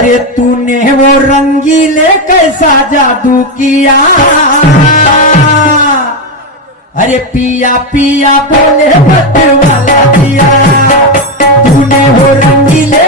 अरे तूने वो रंगीले कैसा जादू किया, अरे पिया पिया बोले बदवाला दिया, तूने वो रंगीले